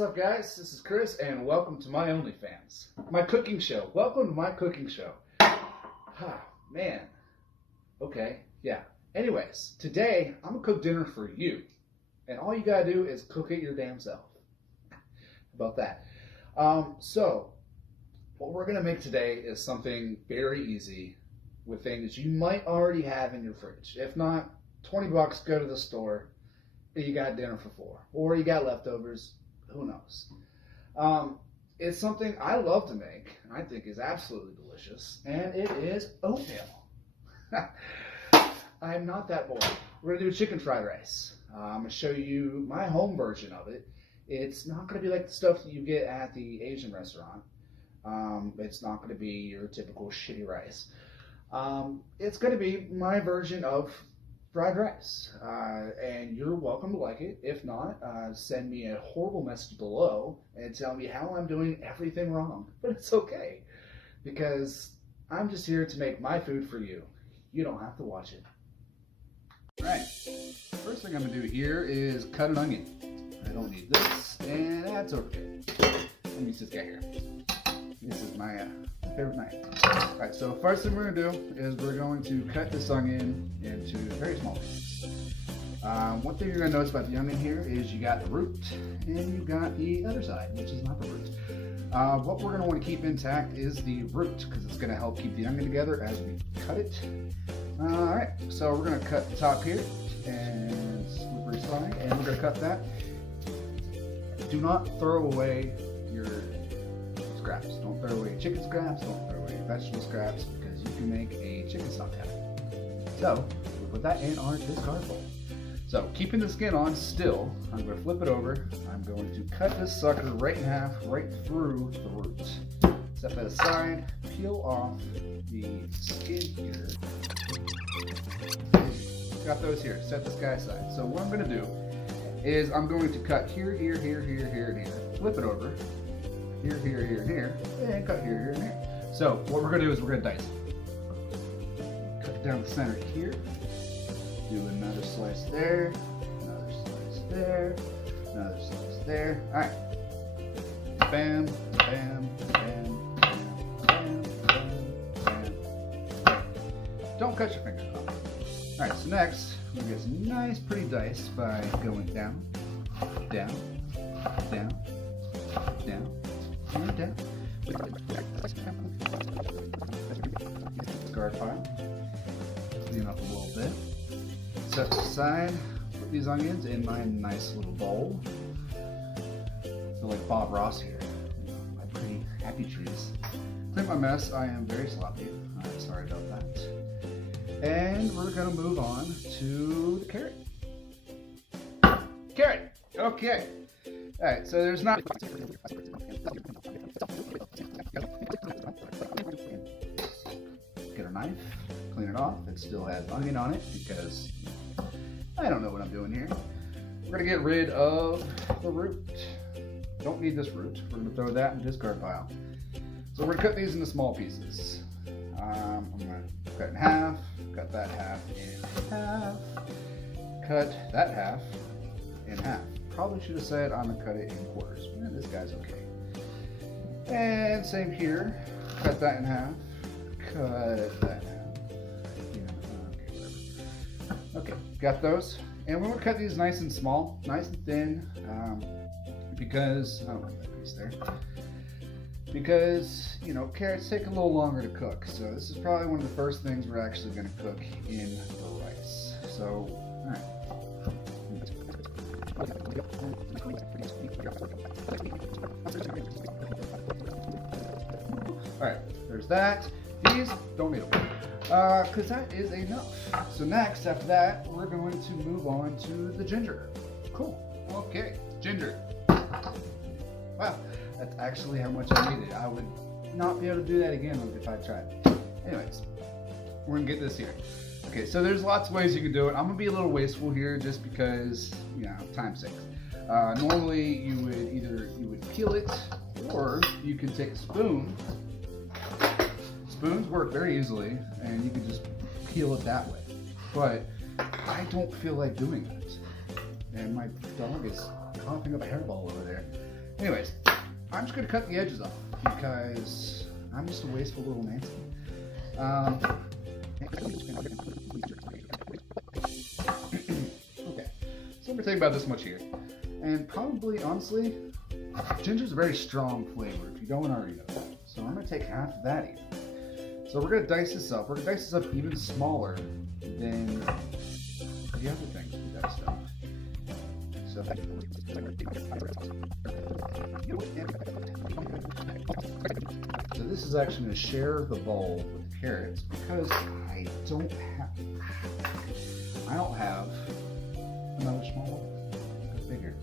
What's up, guys? This is Chris, and welcome to my OnlyFans, my cooking show. Welcome to my cooking show. Man. Okay, yeah. Anyways, today I'm gonna cook dinner for you, and all you gotta do is cook it your damn self. How about that? So what we're gonna make today is something very easy with things you might already have in your fridge. If not, 20 bucks, go to the store, and you got dinner for 4, or you got leftovers. Who knows? It's something I love to make. I think is absolutely delicious, and it is oatmeal. I'm not that bored. We're gonna do a chicken fried rice. I'm gonna show you my home version of it. It's not gonna be like the stuff that you get at the Asian restaurant. It's not gonna be your typical shitty rice. It's gonna be my version of fried rice, and you're welcome to like it. If not, send me a horrible message below and tell me how I'm doing everything wrong. But it's okay, because I'm just here to make my food for you. You don't have to watch it. Alright, first thing I'm going to do here is cut an onion. I don't need this, and that's okay. Let me use this guy here. This is my favorite knife. Alright, so first thing we're going to do is we're going to cut this onion into very small pieces. One thing you're going to notice about the onion here is you got the root and you got the other side, which is not the root. What we're going to want to keep intact is the root, because it's going to help keep the onion together as we cut it. Alright, so we're going to cut the top here and slippery slide, and we're going to cut that. Do not throw away your scraps. Don't throw away your chicken scraps, don't throw away your vegetable scraps, because you can make a chicken stock out of it. So, we'll put that in our discard bowl. So, keeping the skin on still, I'm going to flip it over. I'm going to cut this sucker right in half, right through the root. Set that aside, peel off the skin here. Got those here, set this guy aside. So what I'm going to do is I'm going to cut here, here, here, here, here, and here. Flip it over. Here, here, here, and here, and cut here, here, and here. So what we're going to do is we're going to dice it. Cut it down the center here. Do another slice there, another slice there, another slice there. All right. Bam, bam, bam, bam, bam, bam, bam. Don't cut your fingers off. All right. So next, we're gonna get some nice, pretty dice by going down, down, down, down, and down. Discard pile. Clean up a little bit. Set aside, put these onions in my nice little bowl. I feel like Bob Ross here, my pretty happy trees. Clean my mess, I am very sloppy. I'm sorry about that. And we're gonna move on to the carrot. Carrot, okay. All right, so there's not. Get a knife, clean it off. It still has onion on it because I don't know what I'm doing here. We're gonna get rid of the root. Don't need this root. We're gonna throw that in the discard pile. So we're gonna cut these into small pieces. I'm gonna cut in half, cut that half in half, cut that half in half. Probably should have said I'm gonna cut it in quarters. Man, this guy's okay. And same here. Cut that in half, cut that in half. Okay, got those. And we're going to cut these nice and small, nice and thin, because, I don't like that piece there, because, you know, carrots take a little longer to cook. So this is probably one of the first things we're actually going to cook in the rice. So, alright. Alright, there's that. These, don't need them. Because that is enough. So next, after that, we're going to move on to the ginger. Cool. Okay, ginger. Wow, that's actually how much I needed. I would not be able to do that again if I tried. Anyways, we're gonna get this here. Okay, so there's lots of ways you can do it. I'm gonna be a little wasteful here just because, you know, time's sake. Normally, you would peel it, or you can take a spoon. Spoons work very easily, and you can just peel it that way. But I don't feel like doing that. And my dog is coughing up a hairball over there. Anyways, I'm just gonna cut the edges off because I'm just a wasteful little Nancy. Okay, so we're taking about this much here, and probably, honestly, ginger's a very strong flavor. If you don't already know that, so I'm gonna take half of that even. So we're gonna dice this up. We're gonna dice this up even smaller than the other things we diced up. So this is actually going to share the bowl with carrots because I don't have another small bowl. I figured.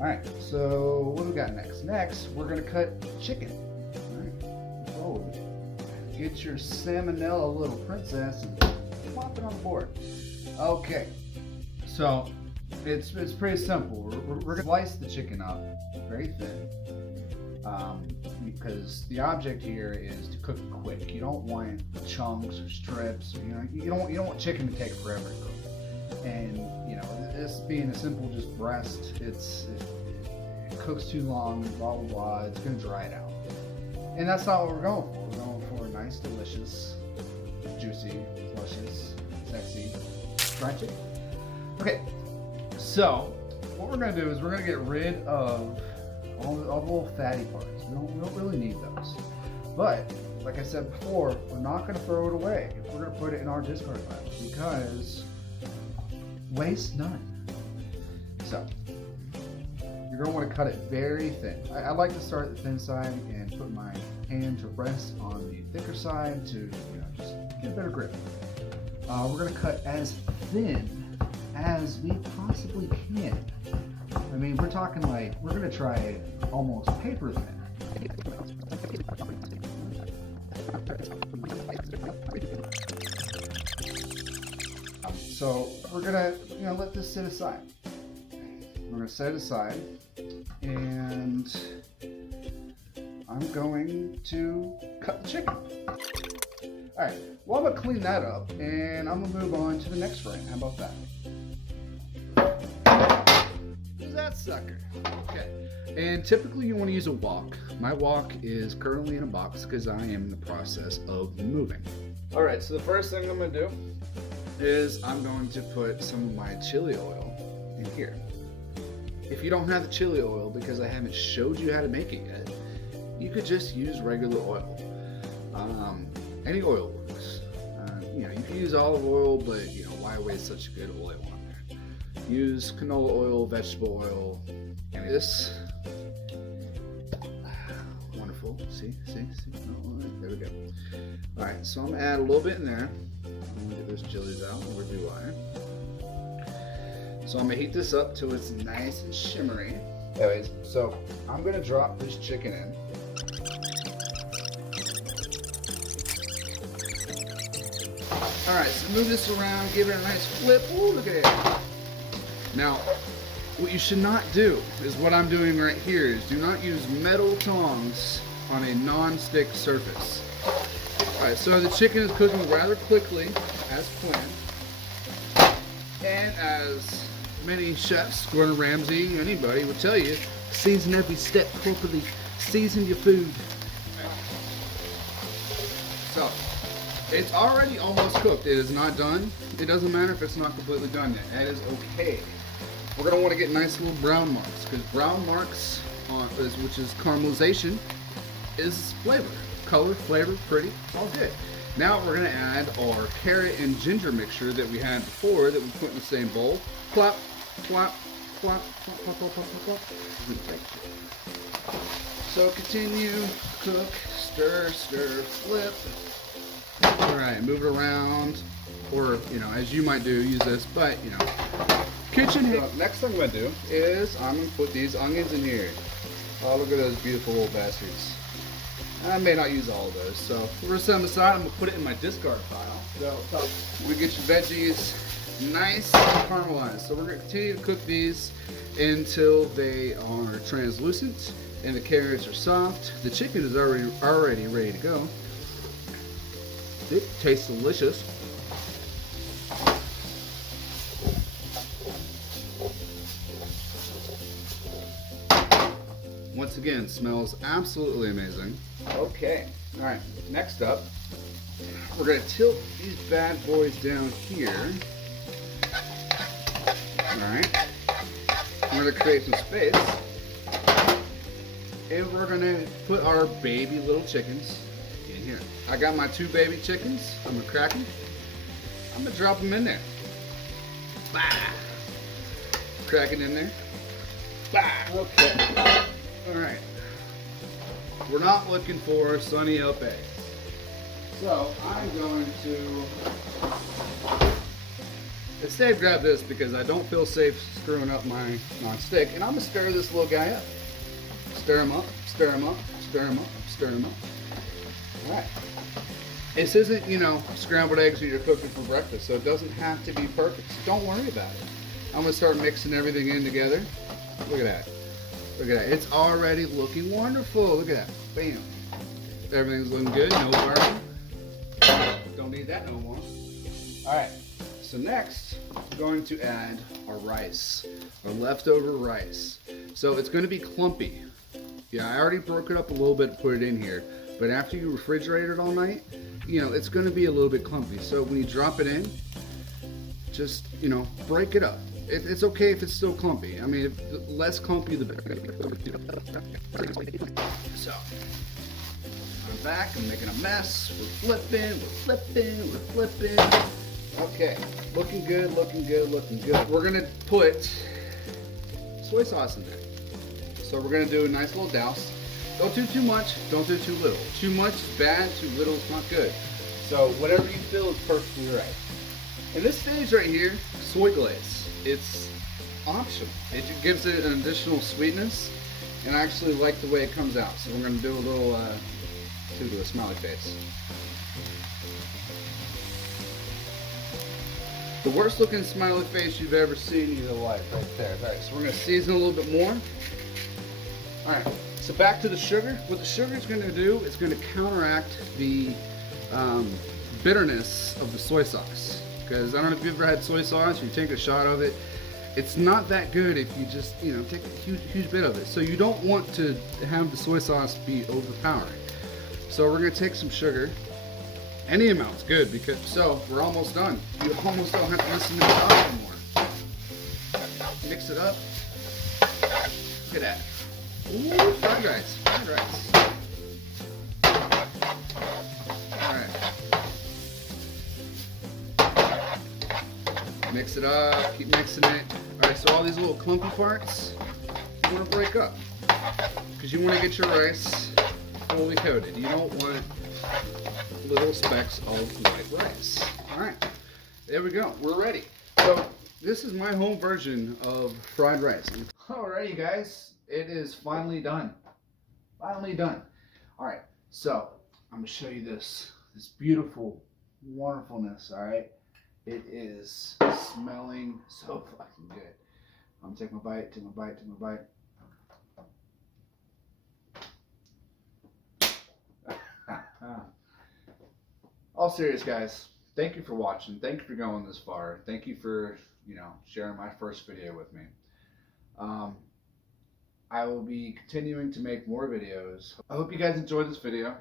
All right. So what do we got next? Next, we're going to cut chicken. All right. Oh, get your salmonella little princess and plop it on the board. Okay. So it's pretty simple. We're going to slice the chicken up very thin because the object here is to cook quick. You don't want chunks or strips. Or, you don't want chicken to take forever to cook. And this being a simple just breast, it cooks too long. Blah blah blah. It's going to dry it out. And that's not what we're going for. We're going for a nice, delicious, juicy, luscious, sexy fried chicken. Okay. So, what we're going to do is we're going to get rid of all the little fatty parts. We don't really need those. But, like I said before, we're not going to throw it away. We're going to put it in our discard pile because waste none. So, you're going to want to cut it very thin. I like to start at the thin side and put my hand to rest on the thicker side to just get a better grip. We're going to cut as thin as we possibly can. I mean, we're talking like, we're gonna try almost paper thin. So we're gonna, let this sit aside. We're gonna set it aside, and I'm going to cut the chicken. All right, well, I'm gonna clean that up, and I'm gonna move on to the next frame. How about that? That sucker. Okay. And typically you want to use a wok. My wok is currently in a box because I am in the process of moving. Alright, so the first thing I'm going to do is I'm going to put some of my chili oil in here. If you don't have the chili oil, because I haven't showed you how to make it yet, you could just use regular oil. Any oil works. You can use olive oil, but why waste such a good oil on there? Use canola oil, vegetable oil, and this. Wonderful. See? There we go. Alright, so I'm going to add a little bit in there. I'm going to get those chilies out. Where do I? So I'm going to heat this up till it's nice and shimmery. Anyways, so I'm going to drop this chicken in. Alright, so move this around, give it a nice flip. Ooh, look at it. Now, what you should not do is what I'm doing right here is do not use metal tongs on a non-stick surface. Alright, so the chicken is cooking rather quickly, as planned. And as many chefs, Gordon Ramsay, anybody would tell you, season every step properly, season your food. So, it's already almost cooked. It is not done. It doesn't matter if it's not completely done yet. That is okay. We're going to want to get nice little brown marks because brown marks, which is caramelization, is flavor. Color, flavor, pretty, it's all good. Now we're going to add our carrot and ginger mixture that we had before that we put in the same bowl. Plop, plop, plop, plop, plop, plop, plop, plop. So continue, cook, stir, stir, flip. Alright, move it around, or, as you might do, use this, but, kitchen. Next thing I'm going to do is I'm going to put these onions in here. Oh, look at those beautiful little bastards. I may not use all of those, so we're going to set them aside. I'm going to put it in my discard pile. So we get your veggies nice and caramelized. So we're going to continue to cook these until they are translucent and the carrots are soft. The chicken is already ready to go. It tastes delicious. again, smells absolutely amazing. Okay, all right, next up, we're gonna tilt these bad boys down here. All right, we're gonna create some space. And we're gonna put our baby little chickens in here. I got my 2 baby chickens. I'm gonna crack them. I'm gonna drop them in there. Bah! Crack it in there. Bah! Okay. Alright. We're not looking for sunny up eggs. So I'm going to instead grab this because I don't feel safe screwing up my non-stick, and I'm gonna stir this little guy up. Stir them up, stir them up, stir them up, stir them up. All right. This isn't, you know, scrambled eggs that you're cooking for breakfast, so it doesn't have to be perfect. So don't worry about it. I'm gonna start mixing everything in together. Look at that. Look at that. It's already looking wonderful. Look at that. Bam. Everything's looking good. No burn. Don't need that no more. All right. So next, I'm going to add our rice, our leftover rice. So it's going to be clumpy. Yeah, I already broke it up a little bit to put it in here, but after you refrigerate it all night, you know, it's going to be a little bit clumpy. So when you drop it in, just, you know, break it up. It's okay if it's still clumpy. I mean, the less clumpy, the better. So, I'm back, I'm making a mess. We're flipping. Okay, looking good, looking good, looking good. We're gonna put soy sauce in there. So we're gonna do a nice little douse. Don't do too much, don't do too little. Too much is bad, too little is not good. So whatever you feel is perfectly right. In this stage right here, soy glaze. It's optional. It gives it an additional sweetness, and I actually like the way it comes out. So we're gonna do a little, do a smiley face. The worst looking smiley face you've ever seen in your life right there. Alright, so we're going to season a little bit more. Alright, so back to the sugar. What the sugar is going to do is going to counteract the bitterness of the soy sauce. Because I don't know if you've ever had soy sauce, you take a shot of it. It's not that good if you just, you know, take a huge bit of it. So you don't want to have the soy sauce be overpowering. So we're going to take some sugar. Any amount's good because, so we're almost done. You almost don't have to listen to the dog anymore. Mix it up. Look at that. Ooh, fried rice. Alright. Mix it up, keep mixing it. Alright, so all these little clumpy parts, you want to break up. Because you want to get your rice fully coated. You don't want little specks of white rice. Alright, there we go. We're ready. So this is my home version of fried rice. Alright, you guys, it is finally done. Finally done. Alright, so I'm going to show you this beautiful wonderfulness. Alright, it is smelling so fucking good. I'm going to take my bite, take my bite. All serious, guys, thank you for watching. Thank you for going this far. Thank you for, you know, sharing my first video with me. I will be continuing to make more videos. I hope you guys enjoyed this video.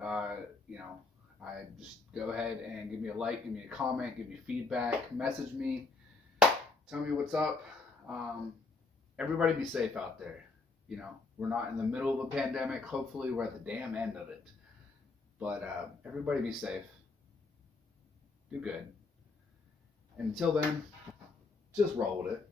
You know, I just go ahead and give me a like, give me a comment, give me feedback, message me, tell me what's up. Everybody be safe out there. You know, we're not in the middle of a pandemic. Hopefully we're at the damn end of it. But everybody be safe. Do good. And until then, just roll with it.